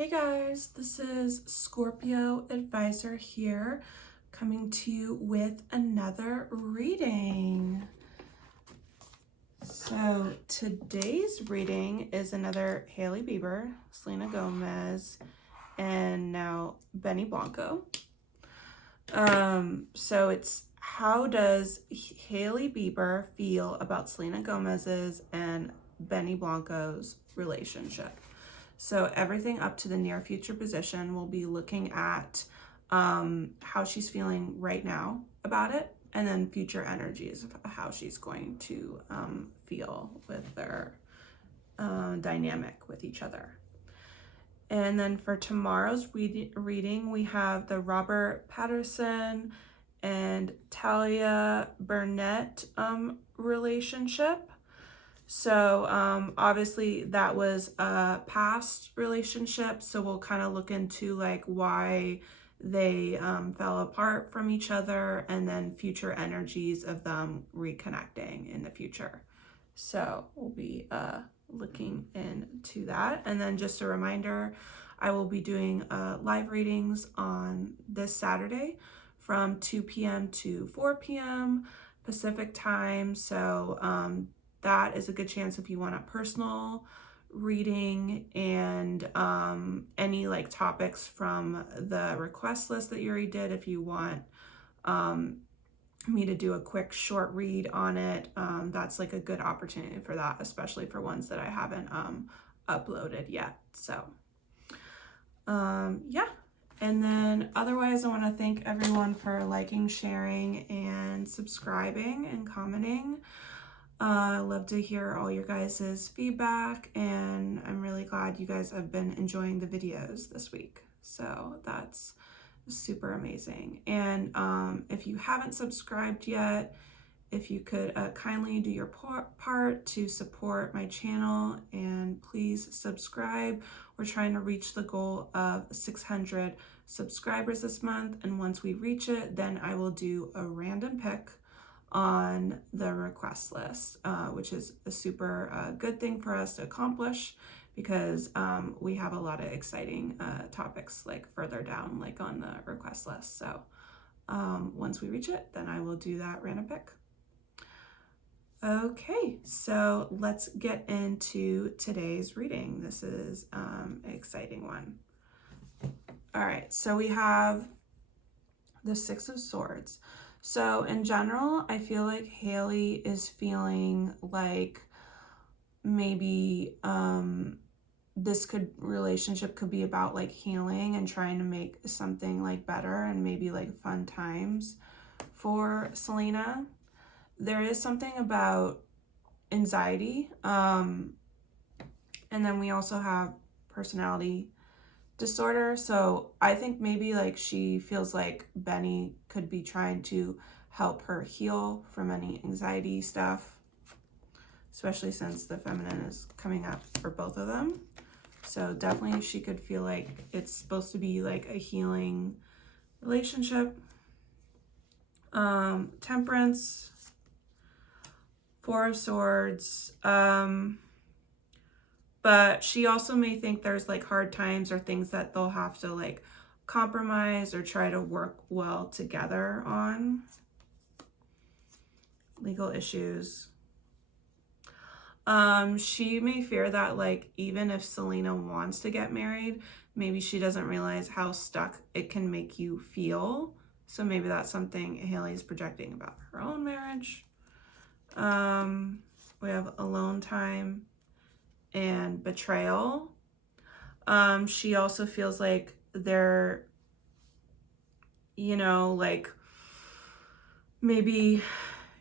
Hey guys, this is Scorpio Advisor here, coming to you with another reading. So today's reading is another Hailey Bieber, Selena Gomez, and now Blanco. So it's how does Hailey Bieber feel about Selena Gomez's and Blanco's relationship? So everything up to the near future position, we'll be looking at how she's feeling right now about it, and then future energies of how she's going to feel with their dynamic with each other. And then for tomorrow's reading, we have the Robert Patterson and Talia Burnett relationship. So obviously that was a past relationship, so we'll kind of look into like why they fell apart from each other, and then future energies of them reconnecting in the future. So we'll be looking into that. And then just a reminder, I will be doing live readings on this Saturday from 2 p.m. to 4 p.m. Pacific time. So that is a good chance if you want a personal reading and any like topics from the request list that you already did. If you want me to do a quick short read on it, that's like a good opportunity for that, especially for ones that I haven't uploaded yet. So yeah. And then otherwise, I want to thank everyone for liking, sharing, and subscribing and commenting. I love to hear all your guys' feedback, and I'm really glad you guys have been enjoying the videos this week. So that's super amazing. And if you haven't subscribed yet, if you could kindly do your part to support my channel, and please subscribe. We're trying to reach the goal of 600 subscribers this month, and once we reach it, then I will do a random pick on the request list, which is a super good thing for us to accomplish, because we have a lot of exciting topics like further down, like on the request list. So once we reach it, then I will do that random pick. Okay, so let's get into today's reading. This is an exciting one. All right, so we have the Six of Swords. So in general, I feel like Hailey is feeling like maybe this relationship could be about like healing and trying to make something like better, and maybe like fun times for Selena. There is something about anxiety, and then we also have personality disorder. So I think maybe like she feels like Benny could be trying to help her heal from any anxiety stuff, especially since the feminine is coming up for both of them. So definitely she could feel like it's supposed to be like a healing relationship. Temperance, Four of Swords, but she also may think there's like hard times or things that they'll have to like compromise or try to work well together on. Legal issues. She may fear that like even if Selena wants to get married, maybe she doesn't realize how stuck it can make you feel. So maybe that's something Hailey's projecting about her own marriage. We have alone time and betrayal. She also feels like they're, you know, like maybe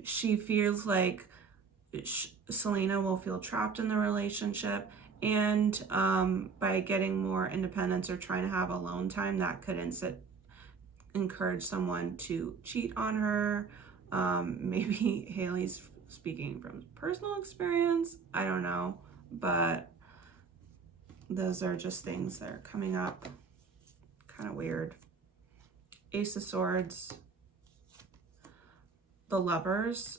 she feels like Selena will feel trapped in the relationship, and by getting more independence or trying to have alone time, that could encourage someone to cheat on her. Maybe Hailey's speaking from personal experience, I don't know, but those are just things that are coming up. Kind of weird. Ace of Swords. The Lovers.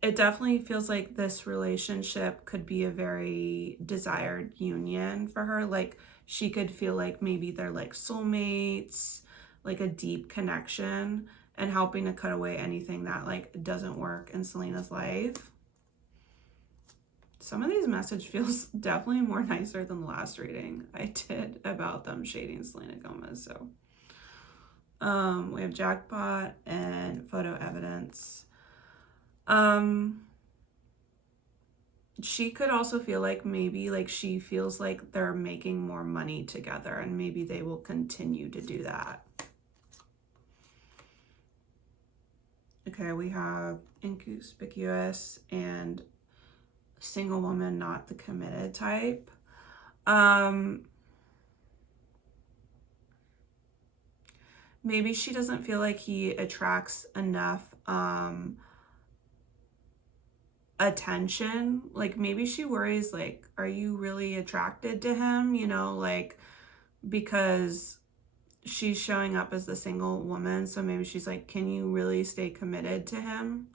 it definitely feels like this relationship could be a very desired union for her. Like she could feel like maybe they're like soulmates, like a deep connection, and helping to cut away anything that like doesn't work in Selena's life. Some of these message feels definitely more nicer than the last reading I did about them shading Selena Gomez. So we have jackpot and photo evidence. She could also feel like maybe like she feels like they're making more money together, and maybe they will continue to do that. Okay, we have inconspicuous and single woman, not the committed type. Maybe she doesn't feel like he attracts enough attention. Like maybe she worries like, are you really attracted to him, you know, like because she's showing up as the single woman, so maybe she's like, can you really stay committed to him?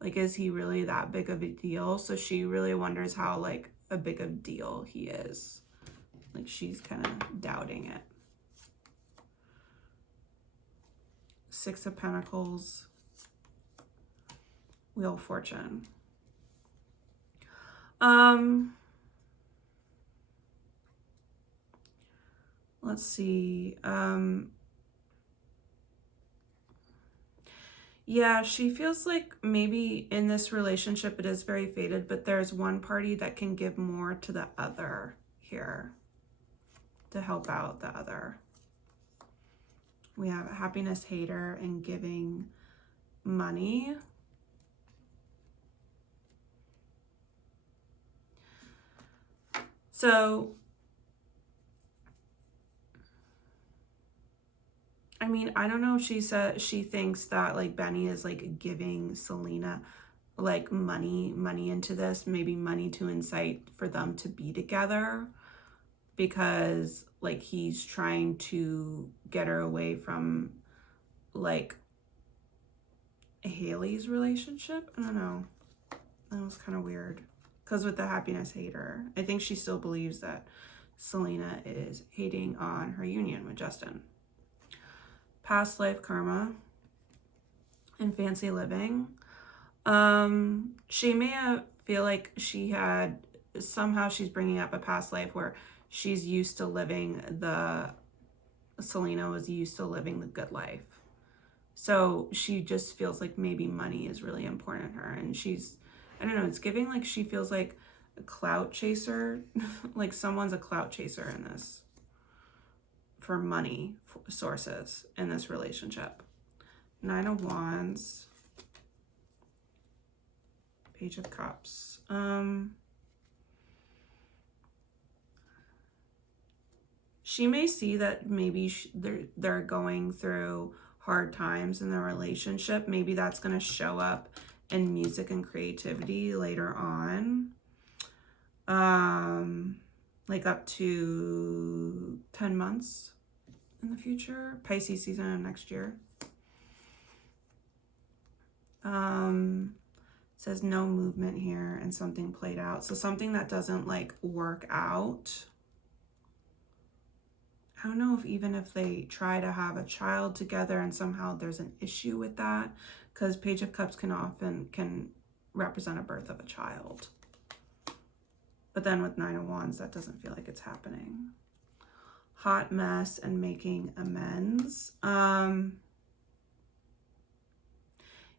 Like, is he really that big of a deal? So she really wonders how like a big of a deal he is. Like she's kind of doubting it. Six of Pentacles, Wheel of Fortune. Let's see. Yeah, she feels like maybe in this relationship it is very fated, but there's one party that can give more to the other here to help out the other. We have a happiness hater and giving money. So, I mean, I don't know if she said she thinks that like Benny is like giving Selena like money into this, maybe money to incite for them to be together, because like he's trying to get her away from like Hailey's relationship. I don't know. That was kind of weird. Because with the happiness hater, I think she still believes that Selena is hating on her union with Justin. Past life karma and fancy living. She may feel like she had, somehow she's bringing up a past life where she's used to living Selena was used to living the good life. So she just feels like maybe money is really important to her. And she's, I don't know, it's giving like she feels like a clout chaser. Like someone's a clout chaser in this for money sources in this relationship. Nine of Wands. Page of Cups. She may see that maybe they're going through hard times in their relationship. Maybe that's going to show up in music and creativity later on. Like up to 10 months in the future. Pisces season of next year. Says no movement here and something played out. So something that doesn't like work out. I don't know if even if they try to have a child together and somehow there's an issue with that, because Page of Cups can represent a birth of a child. But then with Nine of Wands, that doesn't feel like it's happening. Hot mess and making amends.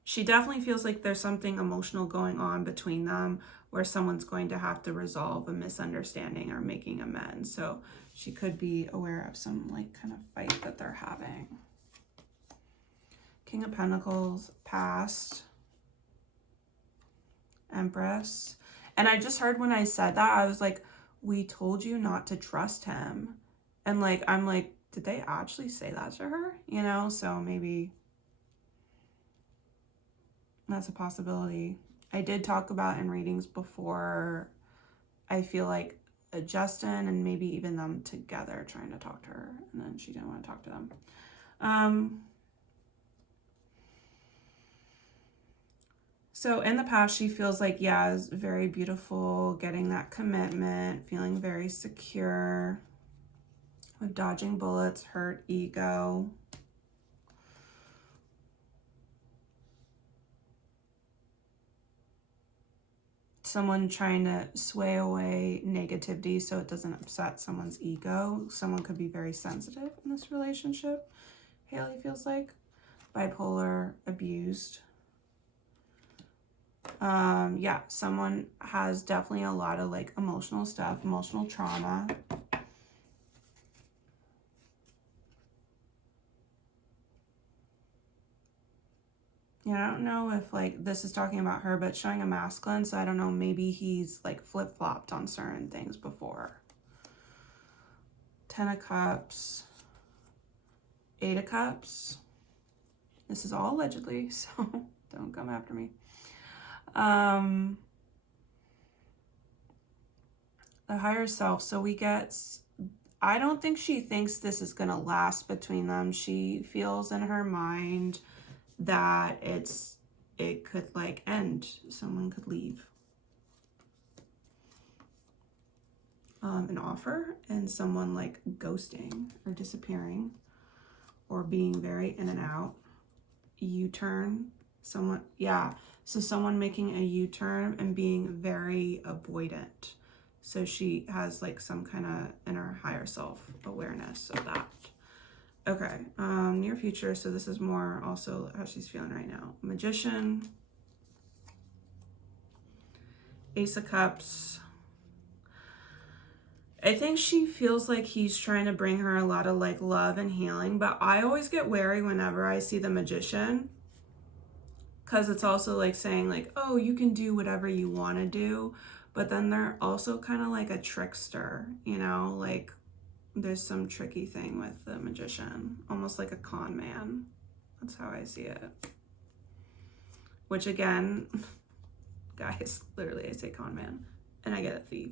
She definitely feels like there's something emotional going on between them where someone's going to have to resolve a misunderstanding or making amends. So she could be aware of some like kind of fight that they're having. King of Pentacles, past. Empress. And I just heard when I said that, I was like, we told you not to trust him. And like, I'm like, did they actually say that to her? You know, so maybe that's a possibility. I did talk about in readings before, I feel like Justin and maybe even them together trying to talk to her, and then she didn't want to talk to them. So in the past, she feels like, yeah, is very beautiful, getting that commitment, feeling very secure, with dodging bullets, hurt ego. Someone trying to sway away negativity so it doesn't upset someone's ego. Someone could be very sensitive in this relationship, Hailey feels like. Bipolar, abused. Yeah, someone has definitely a lot of like emotional stuff, emotional trauma. Yeah, I don't know if like this is talking about her, but showing a masculine, so I don't know, maybe he's like flip-flopped on certain things before. 10 of Cups, 8 of Cups. This is all allegedly, so don't come after me. The higher self, so we get, I don't think she thinks this is gonna last between them. She feels in her mind that it could like end. Someone could leave. An offer and someone like ghosting or disappearing or being very in and out. U-turn, someone, yeah, so someone making a U-turn and being very avoidant. So she has like some kind of inner higher self awareness of that. Okay, near future, so this is more also how she's feeling right now. Magician, Ace of Cups. I think she feels like he's trying to bring her a lot of like love and healing, but I always get wary whenever I see the Magician, because it's also like saying like, oh, you can do whatever you want to do, but then they're also kind of like a trickster, you know, like there's some tricky thing with the Magician, almost like a con man. That's how I see it. Which again, guys, literally I say con man and I get a thief.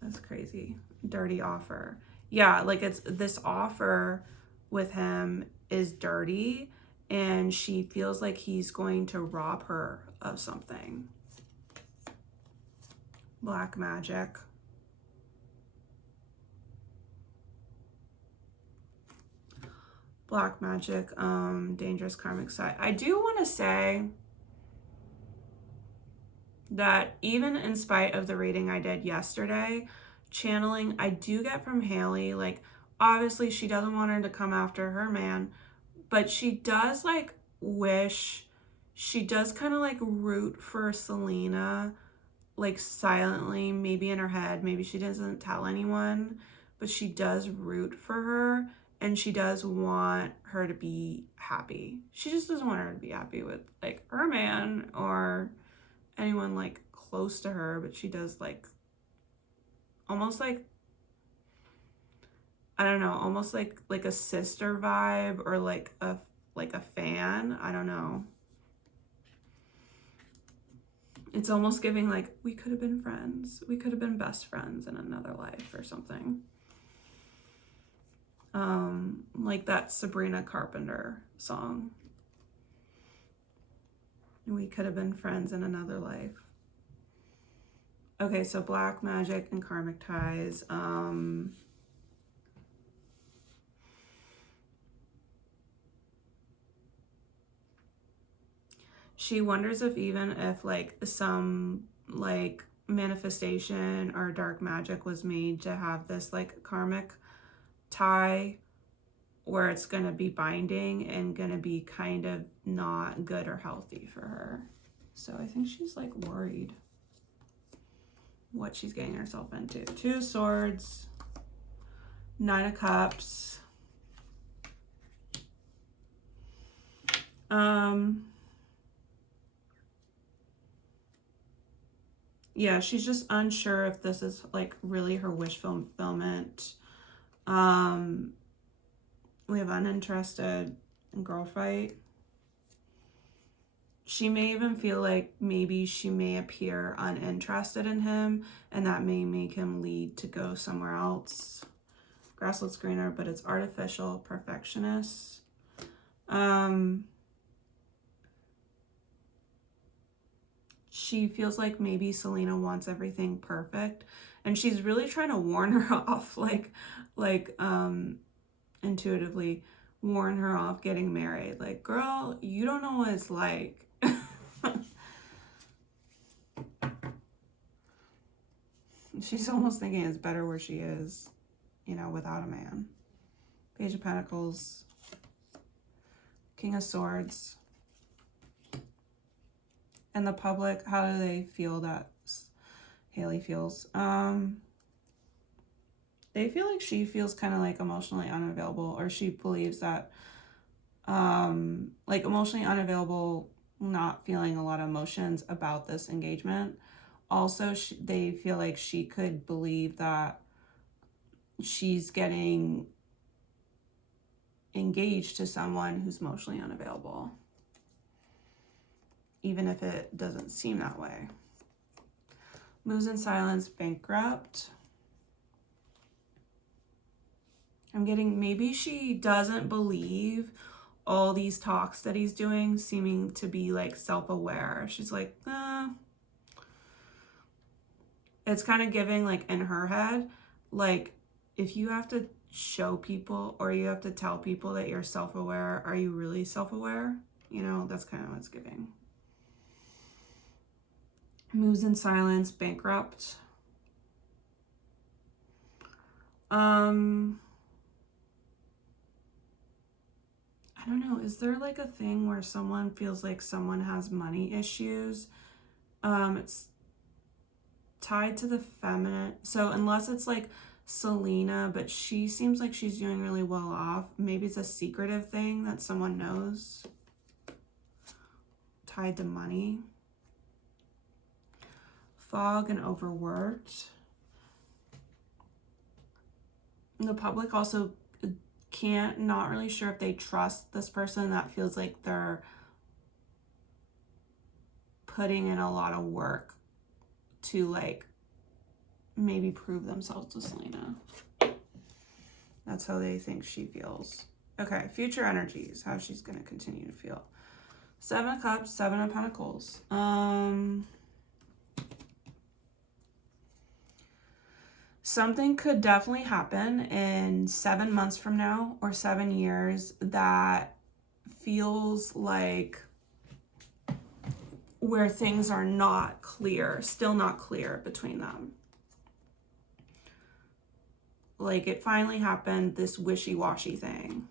That's crazy. Dirty offer. Yeah, like it's this offer with him is dirty and she feels like he's going to rob her of something. Black magic. Black magic, dangerous karmic side. I do want to say that even in spite of the reading I did yesterday, channeling, I do get from Hailey, like, obviously she doesn't want her to come after her man, but she does, like, wish, she does kind of, like, root for Selena, like, silently, maybe in her head, maybe she doesn't tell anyone, but she does root for her, and she does want her to be happy. She just doesn't want her to be happy with, like, her man or anyone like close to her, but she does like almost like, I don't know, almost like a sister vibe or like a fan. I don't know. It's almost giving like we could have been friends. We could have been best friends in another life or something. Like that Sabrina Carpenter song. We could have been friends in another life. Okay, so black magic and karmic ties. She wonders if like some like manifestation or dark magic was made to have this like karmic tie where it's going to be binding and going to be kind of not good or healthy for her. So I think she's like worried what she's getting herself into. 2 of Swords, 9 of Cups. Yeah, she's just unsure if this is like really her wish fulfillment. We have uninterested and girl fight. She may even feel like maybe she may appear uninterested in him and that may make him lead to go somewhere else. Grass looks greener, but it's artificial. Perfectionist. She feels like maybe Selena wants everything perfect, and she's really trying to warn her off, like intuitively warn her off getting married. Like, girl, you don't know what it's like. She's almost thinking it's better where she is, you know, without a man. Page of Pentacles, King of Swords. And the public, how do they feel that Hailey feels? They feel like she feels kind of like emotionally unavailable, or she believes that, like emotionally unavailable, not feeling a lot of emotions about this engagement. Also, they feel like she could believe that she's getting engaged to someone who's emotionally unavailable, even if it doesn't seem that way. Moves in silence, bankrupt. I'm getting maybe she doesn't believe all these talks that he's doing, seeming to be like self-aware. She's like, it's kind of giving like in her head, like if you have to show people or you have to tell people that you're self-aware, are you really self-aware? You know, that's kind of what it's giving. Moves in silence, bankrupt. I don't know. Is there like a thing where someone feels like someone has money issues? It's tied to the feminine. So unless it's like Selena, but she seems like she's doing really well off. Maybe it's a secretive thing that someone knows. Tied to money. Fog and overworked. And the public also not really sure if they trust this person that feels like they're putting in a lot of work to like maybe prove themselves to Selena. That's how they think she feels. Okay, future energies, how she's going to continue to feel. 7 of Cups, 7 of Pentacles. Something could definitely happen in 7 months from now or 7 years that feels like where things are not clear, still not clear between them. Like it finally happened, this wishy-washy thing.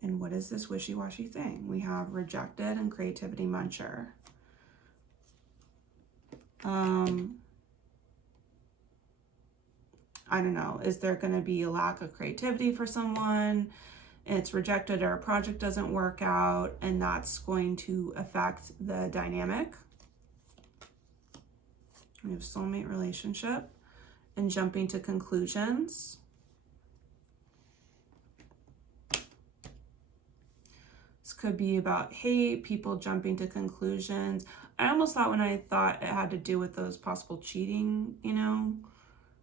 And what is this wishy-washy thing? We have rejected and creativity muncher. I don't know, is there going to be a lack of creativity for someone? It's rejected or a project doesn't work out, and that's going to affect the dynamic. We have soulmate relationship and jumping to conclusions. This could be about hate, people jumping to conclusions. I almost thought when I thought it had to do with those possible cheating, you know,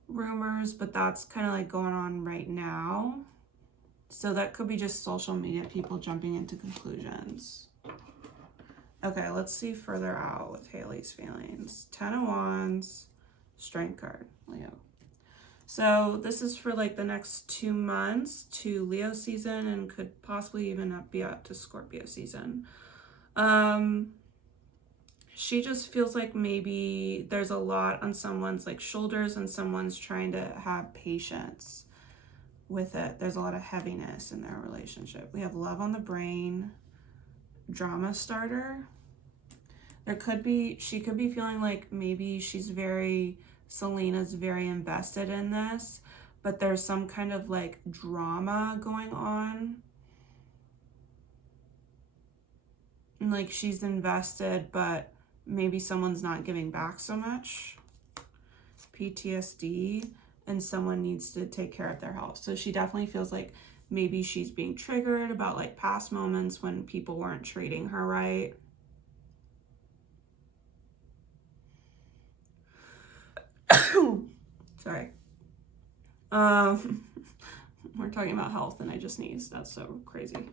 rumors, but that's kind of like going on right now. So that could be just social media people jumping into conclusions. Okay, let's see further out with Hailey's feelings. 10 of Wands, Strength card, Leo. So this is for like the next 2 months to Leo season and could possibly even be up to Scorpio season. She just feels like maybe there's a lot on someone's like shoulders and someone's trying to have patience with it. There's a lot of heaviness in their relationship. We have love on the brain, drama starter. She could be feeling like maybe Selena's very invested in this, but there's some kind of like drama going on. And like she's invested, but maybe someone's not giving back so much. PTSD, and someone needs to take care of their health. So she definitely feels like maybe she's being triggered about like past moments when people weren't treating her right. Sorry. We're talking about health and I just sneezed. That's so crazy.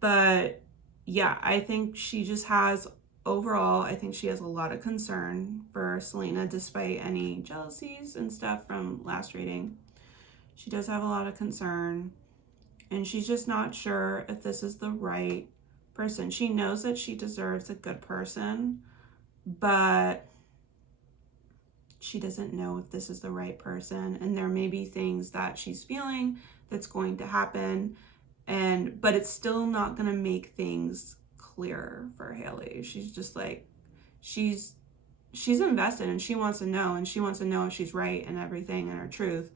But yeah, I think she just has, overall, I think she has a lot of concern for Selena despite any jealousies and stuff from last reading. She does have a lot of concern, and she's just not sure if this is the right person. She knows that she deserves a good person, but she doesn't know if this is the right person, and there may be things that she's feeling that's going to happen, but it's still not going to make things clearer for Hailey. She's just like, she's invested, and she wants to know, and she wants to know if she's right and everything and her truth,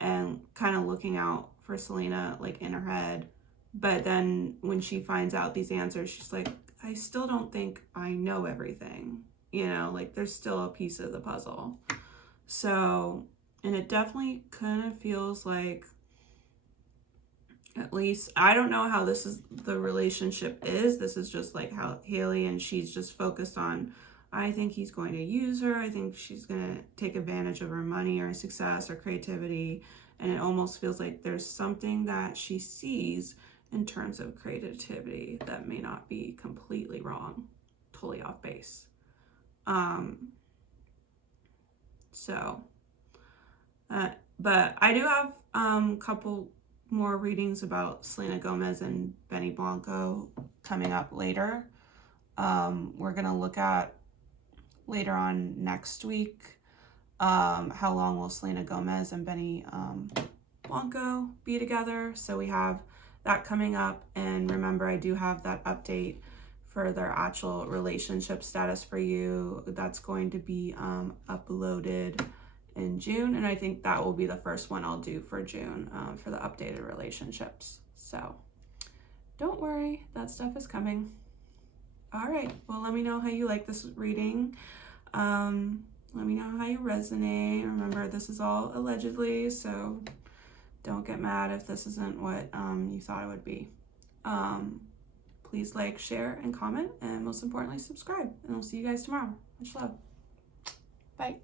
and kind of looking out for Selena like in her head. But then when she finds out these answers, she's like, I still don't think I know everything, like there's still a piece of the puzzle. So, and it definitely kind of feels like, at least, I don't know how this is, the relationship is. This is just like how Hailey, and she's just focused on, I think he's going to use her. I think she's going to take advantage of her money or success or creativity. And it almost feels like there's something that she sees in terms of creativity that may not be completely wrong, totally off base. But I do have a couple more readings about Selena Gomez and Benny Blanco coming up later. We're going to look at later on next week, how long will Selena Gomez and Benny Blanco be together. So we have that coming up. And remember, I do have that update for their actual relationship status for you. That's going to be uploaded in June, and I think that will be the first one I'll do for June, for the updated relationships. So don't worry, that stuff is coming. All right, well, let me know how you like this reading. Let me know how you resonate. Remember, this is all allegedly, so don't get mad if this isn't what you thought it would be. Please like, share, and comment, and most importantly, subscribe. And I'll see you guys tomorrow. Much love. Bye.